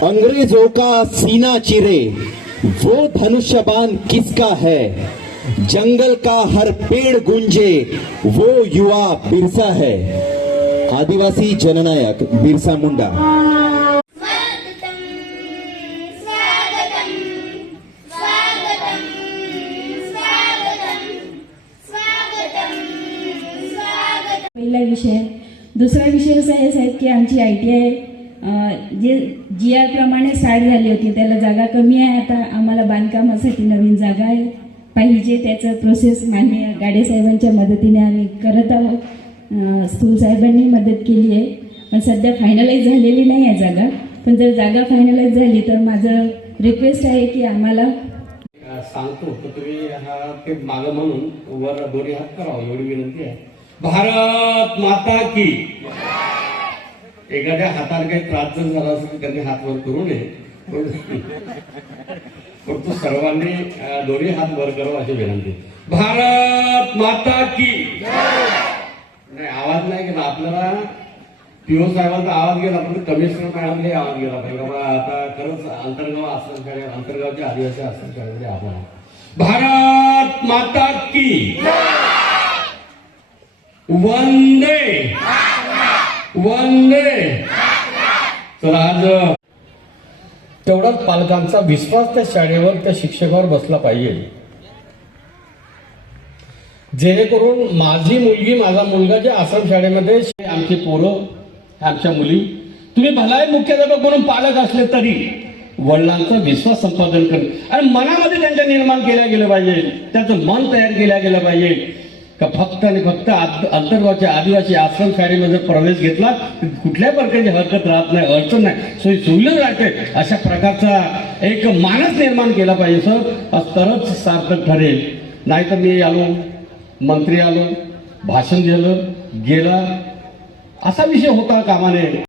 अंग्रेजों का सीना चिरे वो धनुष्यबान किसका है, जंगल का हर पेड़ गूंजे वो युवा बिरसा है। आदिवासी जननायक बिरसा मुंडा। पहिला विषय. दुसरा विषय असा आहे साहेब की आमची ITI जे GR प्रमाणे स्टार्ट झाली होती त्याला जागा कमी आहे. आता आम्हाला बांधकामासाठी नवीन जागा आहे पाहिजे. त्याचं प्रोसेस माननीय गाडे साहेबांच्या मदतीने आम्ही करत आहोत. स्थूल साहेबांनी मदत केली आहे. पण सध्या फायनलाइज झालेली नाही आहे जागा. पण जर जागा फायनलाइज झाली तर माझं रिक्वेस्ट आहे की आम्हाला सांगतो तर तुम्ही हा ते मागं म्हणून वर दोन्ही हात करावा एवढी विनंती आहे. भारत माता की. एखाद्या हाताला काही त्रास जर झाला असेल त्यांनी हात वर करू नये, परंतु सर्वांनी दोन्ही हात वर करावा अशी विनंती. भारत माता की. नाही आवाज नाही गेला आपल्याला. PO साहेबांचा आवाज गेला पण कमिशनर मॅडमने आवाज गेला पाहिजे. आता खरंच अंतर्गाव आश्रम शाळेत अंतर्गावच्या आदिवासी आश्रम शाळेमध्ये आपण भारत माता की. वंदे वंदे. तर आज तेवढाच पालकांचा विश्वास त्या शाळेवर त्या शिक्षकावर बसला पाहिजे, जेणेकरून माझी मुलगी माझा मुलगा जे आश्रम शाळेमध्ये आमची पोरं आमच्या मुली तुम्ही भलाही मुख्याध्यापक म्हणून पालक असले तरी वडिलांचा विश्वास संपादन करणे आणि मनामध्ये त्यांच्या निर्माण केल्या गेलं पाहिजे. त्याचं मन तयार केल्या गेलं पाहिजे का फक्त आणि फक्त अंतर्गावच्या आदिवासी आश्रम शाळेमध्ये जर प्रवेश घेतला कुठल्याही प्रकारची हरकत राहत नाही, अडचण नाही, सोयी सुविधा राहते. अशा प्रकारचा एक मानस निर्माण केला पाहिजे सर, तरच सार्थक ठरेल. नाहीतर मी आलो, मंत्री आलो, भाषण दिलं गेला असा विषय होता कामा नये.